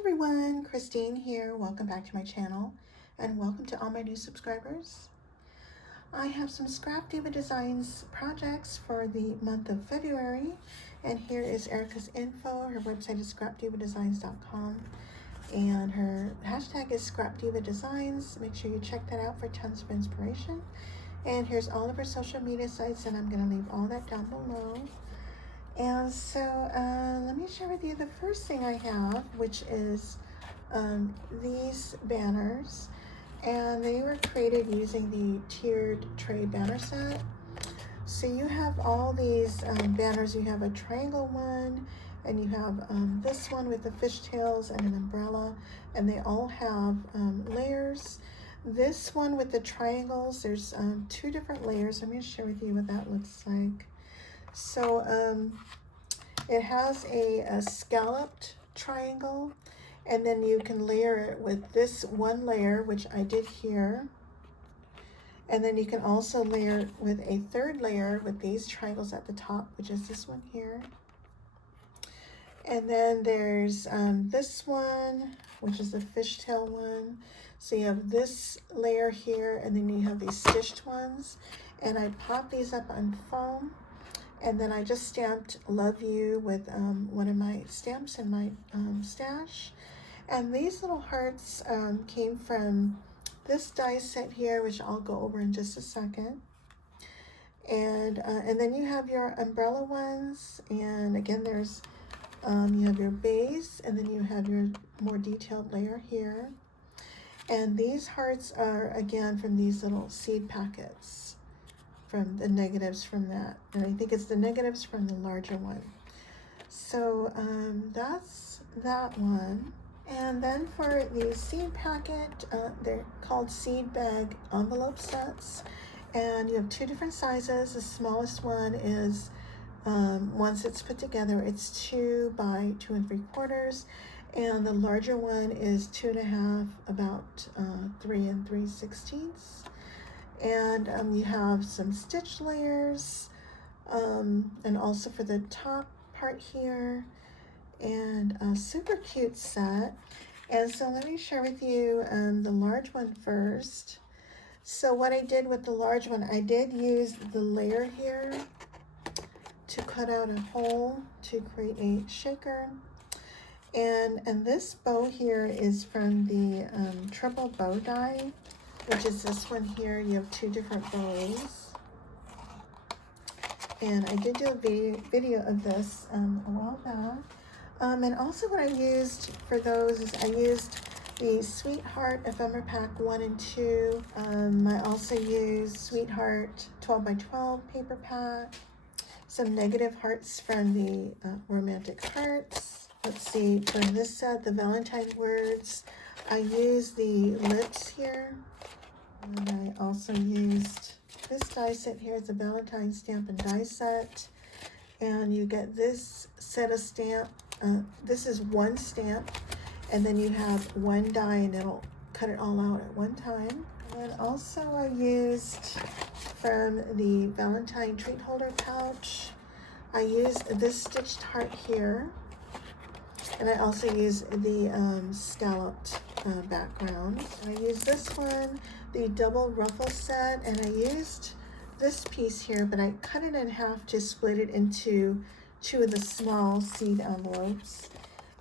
everyone, Christine here. Welcome back to my channel and welcome to all my new subscribers. I have some Scrap Diva Designs projects for the month of February, and here is Erica's info. Her website is scrapdivadesigns.com and her hashtag is Scrap Diva Designs. Make sure you check that out for tons of inspiration. And here's all of her social media sites, and I'm going to leave all that down below. And so let me share with you the first thing I have, which is these banners, and they were created using the tiered tray banner set. So you have all these banners. You have a triangle one, and you have this one with the fishtails and an umbrella, and they all have layers. This one with the triangles, there's two different layers. I'm going to share with you what that looks like. So it has a scalloped triangle, and then you can layer it with this one layer, which I did here. And then you can also layer it with a third layer with these triangles at the top, which is this one here. And then there's this one, which is the fishtail one. So you have this layer here, and then you have these stitched ones. And I popped these up on foam. And then I just stamped Love You with one of my stamps in my stash. And these little hearts came from this die set here, which I'll go over in just a second. And then you have your umbrella ones. And again, there's, you have your base, and then you have your more detailed layer here. And these hearts are, again, from these little seed packets, from the negatives from that, and I think it's the negatives from the larger one. So that's that one. And then for the seed packet, they're called seed bag envelope sets, and you have two different sizes. The smallest one is, once it's put together, it's 2 by 2 3/4, and the larger one is 2 1/2, about 3 3/16. And you have some stitch layers, and also for the top part here, and a super cute set. And so let me share with you the large one first. So what I did with the large one, I did use the layer here to cut out a hole to create a shaker. And this bow here is from the triple bow die, which is this one here. You have two different bows. And I did do a video of this a while back. And also what I used for those is I used the Sweetheart Ephemera Pack 1 and 2. I also used Sweetheart 12 by 12 paper pack. Some negative hearts from the Romantic Hearts. Let's see, for this set, the Valentine Words, I used the lips here. And I also used this die set here. It's a Valentine Stamp Die Set. And you get this set of stamp. This is one stamp. And then you have one die, and it'll cut it all out at one time. And also I used from the Valentine Treat Holder pouch, I used this stitched heart here. And I also used the scalloped background. I used this one, the double ruffle set, and I used this piece here, but I cut it in half to split it into 2 of the small seed envelopes.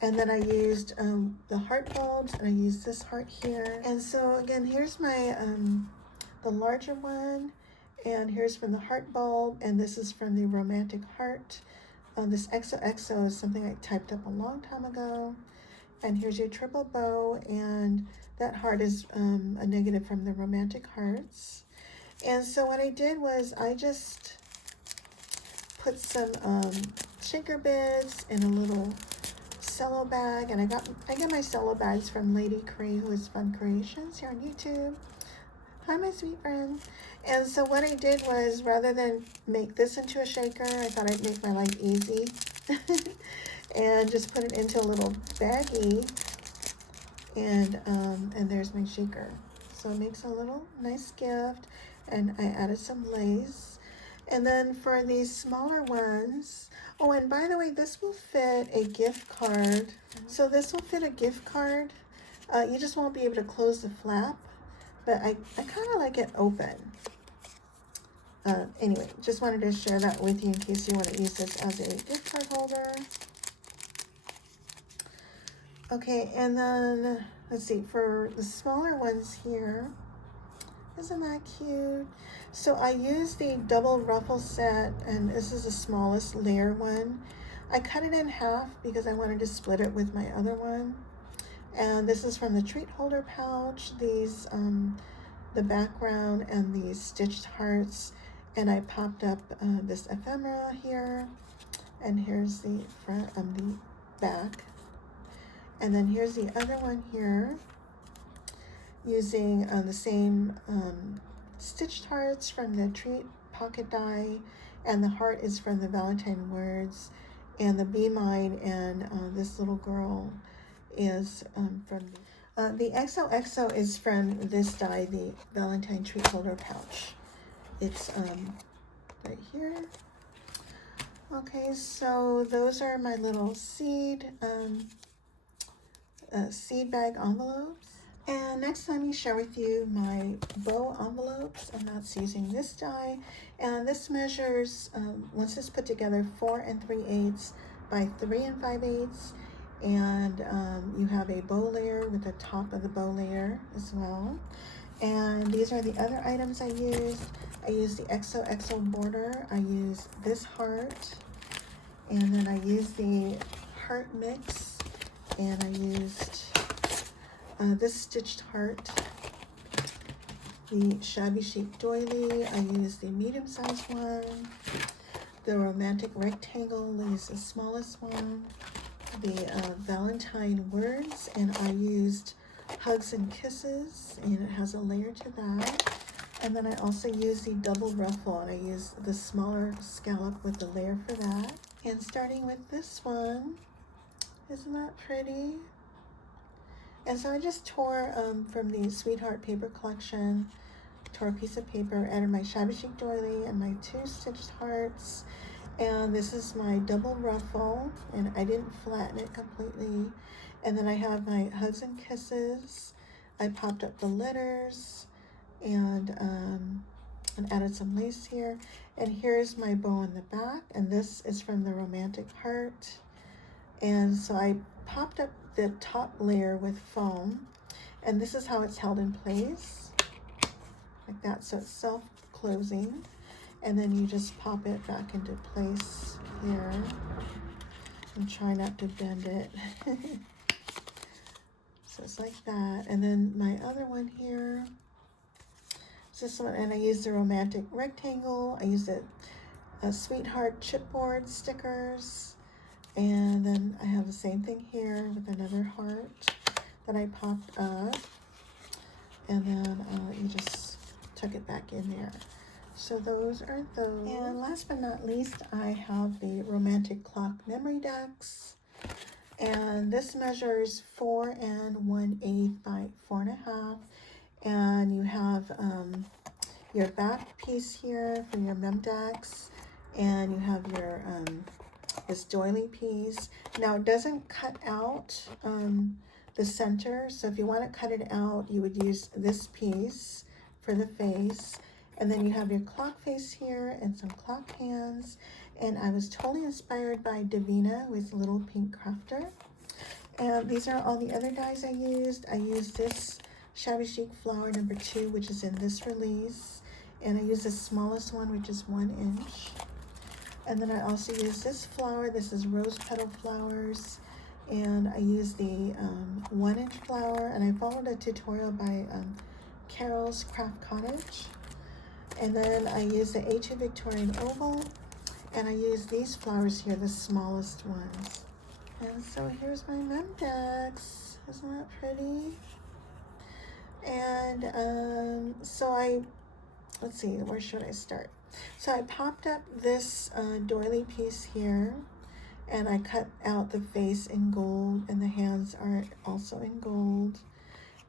And then I used the heart bulbs, and I used this heart here. And so again, here's my the larger one, and here's from the heart bulb, and this is from the Romantic Heart. This XOXO is something I typed up a long time ago. And here's your triple bow, and that heart is a negative from the Romantic Hearts. And so what I did was I just put some shaker bits in a little cello bag, and I get my cello bags from Lady Cree, who is Fun Creations here on YouTube. Hi, my sweet friend. And so what I did was, rather than make this into a shaker, I thought I'd make my life easy and just put it into a little baggie, and there's my shaker. So it makes a little nice gift, and I added some lace. And then for these smaller ones, oh, and by the way, this will fit a gift card. So this will fit a gift card. You just won't be able to close the flap, but I kind of like it open. Anyway, just wanted to share that with you in case you want to use this as a gift card holder. Okay, and then, let's see, for the smaller ones here, isn't that cute? So I use the double ruffle set, and this is the smallest layer one. I cut it in half because I wanted to split it with my other one. And this is from the treat holder pouch, these, the background and these stitched hearts. And I popped up this ephemera here, and here's the front of the back. And then here's the other one here, using the same stitched hearts from the treat pocket die, and the heart is from the Valentine Words, and the Be Mine and this little girl is from the XOXO is from this die, the Valentine treat holder pouch. It's right here. Okay, so those are my little seed bag envelopes. And next let me share with you my bow envelopes. I'm not using this die, and this measures, once it's put together, 4 3/8 by 3 5/8, and you have a bow layer with the top of the bow layer as well. And these are the other items I used. I used the XOXO Border. I used this heart, and then I used the heart mix, and I used this stitched heart, the Shabby Chic Doily. I used the medium-sized one, the romantic rectangle. I used the smallest one, the Valentine Words, and I used Hugs and Kisses, and it has a layer to that. And then I also used the double ruffle, and I used the smaller scallop with the layer for that. And starting with this one, isn't that pretty? And so I just tore from the Sweetheart paper collection, tore a piece of paper, added my Shabby Chic Doily and my 2 stitched hearts. And this is my double ruffle, and I didn't flatten it completely. And then I have my Hugs and Kisses. I popped up the letters and added some lace here. And here's my bow in the back, and this is from the romantic heart. And so I popped up the top layer with foam, and this is how it's held in place, like that, so it's self-closing, and then you just pop it back into place here and try not to bend it. So it's like that. And then my other one here is this one, and I used the romantic rectangle. I used a Sweetheart chipboard stickers. And then I have the same thing here with another heart that I popped up. And then you just tuck it back in there. So those are those. And last but not least, I have the Romantic Clock Memorydex. And this measures 4 1/8 by 4 1/2. And you have your back piece here for your Memdex. And you have your this doily piece. Now it doesn't cut out the center, so if you want to cut it out, you would use this piece for the face. And then you have your clock face here and some clock hands. And I was totally inspired by Davina with Little Pink Crafter. And these are all the other dies I used. I used this Shabby Chic flower number 2, which is in this release. And I used the smallest one, which is 1 inch. And then I also use this flower. This is rose petal flowers. And I use the 1 inch flower. And I followed a tutorial by Carol's Craft Cottage. And then I use the A2 Victorian Oval. And I use these flowers here, the smallest ones. And so here's my Memdex. Isn't that pretty? And so let's see, where should I start? So I popped up this doily piece here, and I cut out the face in gold, and the hands are also in gold.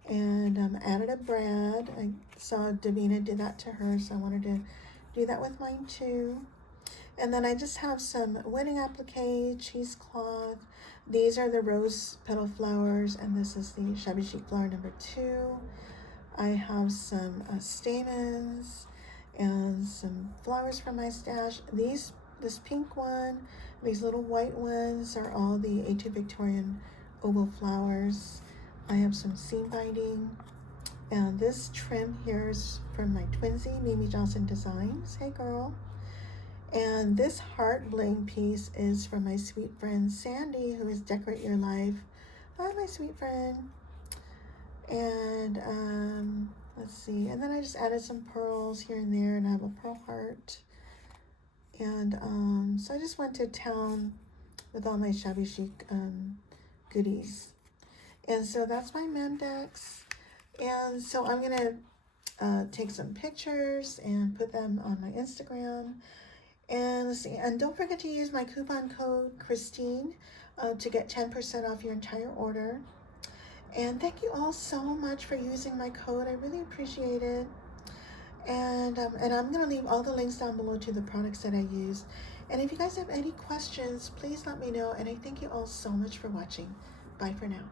And added a brad. I saw Davina did that to her, so I wanted to do that with mine too. And then I just have some wedding applique, cheesecloth. These are the rose petal flowers, and this is the Shabby Chic flower number 2. I have some stamens and some flowers from my stash. This pink one, these little white ones are all the A2 Victorian Oval flowers. I have some seam binding. And this trim here is from my twinsy, Mimi Johnson Designs. Hey girl. And this heart bling piece is from my sweet friend Sandy, who is Decorate Your Life. Hi, my sweet friend. And let's see. And then I just added some pearls here and there, and I have a pearl heart. And so I just went to town with all my Shabby Chic goodies. And so that's my Memdex. And so I'm gonna take some pictures and put them on my Instagram. And let's see, and don't forget to use my coupon code Christine to get 10% off your entire order. And thank you all so much for using my code. I really appreciate it. And I'm gonna leave all the links down below to the products that I use. And if you guys have any questions, please let me know. And I thank you all so much for watching. Bye for now.